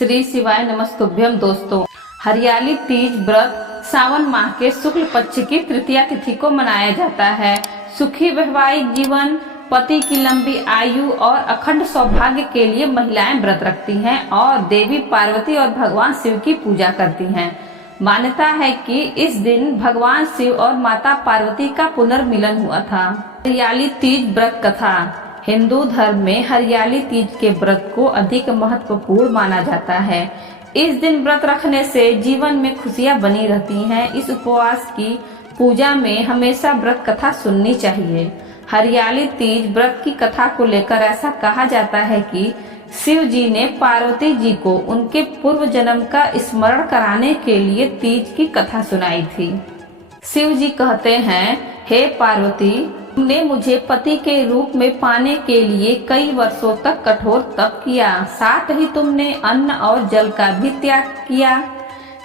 श्री शिवाय नमस्तुभ्यम। दोस्तों, हरियाली तीज व्रत सावन माह के शुक्ल पक्ष की तृतीया तिथि को मनाया जाता है। सुखी वैवाहिक जीवन, पति की लंबी आयु और अखंड सौभाग्य के लिए महिलाएं व्रत रखती हैं और देवी पार्वती और भगवान शिव की पूजा करती हैं। मान्यता है कि इस दिन भगवान शिव और माता पार्वती का पुनर्मिलन हुआ था। हरियाली तीज व्रत कथा। हिंदू धर्म में हरियाली तीज के व्रत को अधिक महत्वपूर्ण माना जाता है। इस दिन व्रत रखने से जीवन में खुशियां बनी रहती हैं। इस उपवास की पूजा में हमेशा व्रत कथा सुननी चाहिए। हरियाली तीज व्रत की कथा को लेकर ऐसा कहा जाता है कि शिव जी ने पार्वती जी को उनके पूर्व जन्म का स्मरण कराने के लिए तीज की कथा सुनाई थी। शिव जी कहते हैं, हे पार्वती, तुमने मुझे पति के रूप में पाने के लिए कई वर्षों तक कठोर तप किया। साथ ही तुमने अन्न और जल का भी त्याग किया।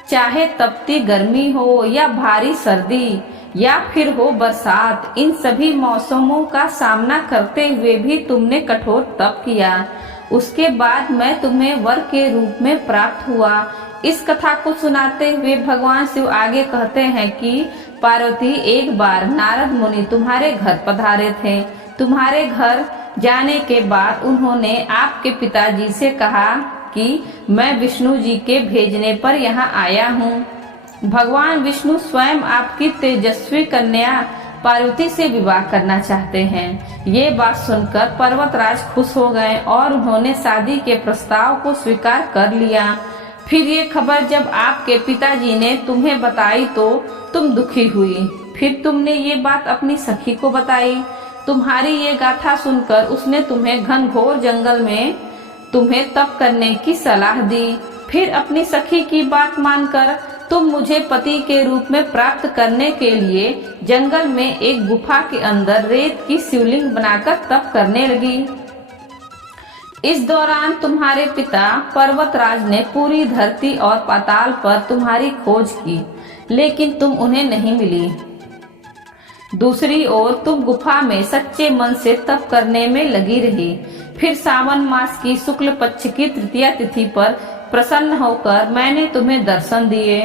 चाहे तपती गर्मी हो या भारी सर्दी या फिर हो बरसात, इन सभी मौसमों का सामना करते हुए भी तुमने कठोर तप किया। उसके बाद मैं तुम्हें वर के रूप में प्राप्त हुआ। इस कथा को सुनाते हुए भगवान शिव आगे कहते हैं कि पार्वती, एक बार नारद मुनि तुम्हारे घर पधारे थे। तुम्हारे घर जाने के बाद उन्होंने आपके पिताजी से कहा कि मैं विष्णु जी के भेजने पर यहाँ आया हूँ। भगवान विष्णु स्वयं आपकी तेजस्वी कन्या पार्वती से विवाह करना चाहते हैं। ये बात सुनकर पर्वतराज खुश हो गए और उन्होंने शादी के प्रस्ताव को स्वीकार कर लिया। फिर ये खबर जब आपके पिताजी ने तुम्हें बताई तो तुम दुखी हुई। फिर तुमने ये बात अपनी सखी को बताई। तुम्हारी ये गाथा सुनकर उसने तुम्हें घनघोर जंगल में तुम्हें तप करने की सलाह दी। फिर अपनी सखी की बात मानकर तुम मुझे पति के रूप में प्राप्त करने के लिए जंगल में एक गुफा के अंदर रेत की शिवलिंग बनाकर तप करने लगी। इस दौरान तुम्हारे पिता पर्वतराज ने पूरी धरती और पाताल पर तुम्हारी खोज की, लेकिन तुम उन्हें नहीं मिली। दूसरी ओर तुम गुफा में सच्चे मन से तप करने में लगी रही। फिर सावन मास की शुक्ल पक्ष की तृतीया तिथि पर प्रसन्न होकर मैंने तुम्हें दर्शन दिए।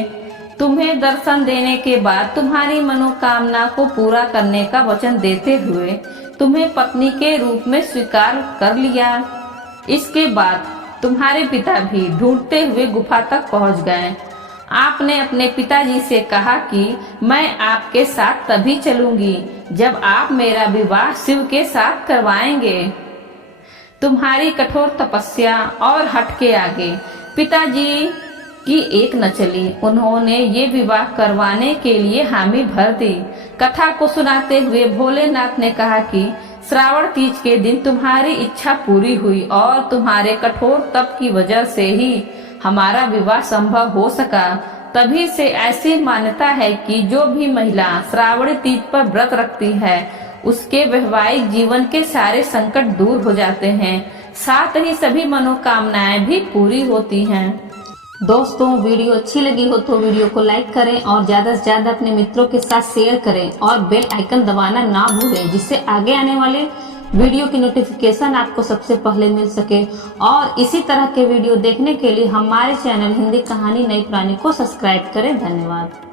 तुम्हें दर्शन देने के बाद तुम्हारी मनोकामना को पूरा करने का वचन देते हुए तुम्हें पत्नी के रूप में स्वीकार कर लिया। इसके बाद तुम्हारे पिता भी ढूंढते हुए गुफा तक पहुंच गए। आपने अपने पिताजी से कहा कि मैं आपके साथ तभी चलूंगी जब आप मेरा विवाह शिव के साथ करवाएंगे। तुम्हारी कठोर तपस्या और हठ के आगे पिताजी की एक न चली। उन्होंने ये विवाह करवाने के लिए हामी भर दी। कथा को सुनाते हुए भोलेनाथ ने कहा कि श्रावण तीज के दिन तुम्हारी इच्छा पूरी हुई और तुम्हारे कठोर तप की वजह से ही हमारा विवाह संभव हो सका। तभी से ऐसी मान्यता है कि जो भी महिला श्रावण तीज पर व्रत रखती है उसके वैवाहिक जीवन के सारे संकट दूर हो जाते हैं, साथ ही सभी मनोकामनाएं भी पूरी होती हैं। दोस्तों, वीडियो अच्छी लगी हो तो वीडियो को लाइक करें और ज्यादा से ज्यादा अपने मित्रों के साथ शेयर करें और बेल आइकन दबाना ना भूलें, जिससे आगे आने वाले वीडियो की नोटिफिकेशन आपको सबसे पहले मिल सके। और इसी तरह के वीडियो देखने के लिए हमारे चैनल हिंदी कहानी नई पुरानी को सब्सक्राइब करें। धन्यवाद।